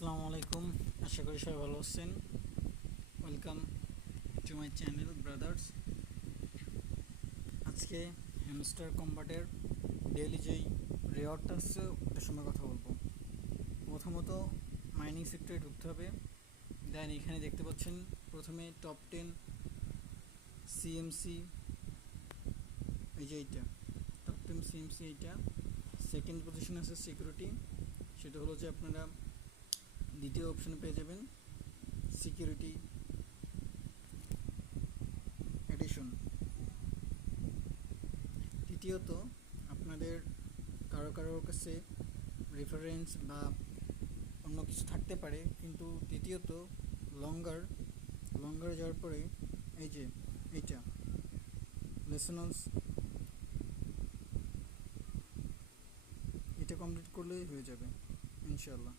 আসসালামু আলাইকুম। আশা করি সবাই ভালো আছেন। Welcome to my channel brothers. আজকে হ্যামস্টার কম্বাটের ডেইলি যেই রেওয়ার্ডটা আসছে ওটার সময় কথা বলবো। প্রথমত মাইনিং সেক্টরে ঢুকতে হবে। দেন এখানে দেখতে পাচ্ছেন প্রথমে টপ 10 সিএমসি, এই যে এইটা টপ 10 সিএমসি, এইটা সেকেন্ড পজিশন আছে সিকিউরিটি। সেটা হলো যে আপনারা দ্বিতীয় অপশনে পেয়ে যাবেন সিকিউরিটি এডিশন। তৃতীয়ত আপনাদের কারোর কাছে রেফারেন্স বা অন্য কিছু থাকতে পারে, কিন্তু তৃতীয়ত লঙ্গার যাওয়ার পরে এই যে এইটা লেসনস, এটা কমপ্লিট করলেই হয়ে যাবে ইনশাল্লাহ।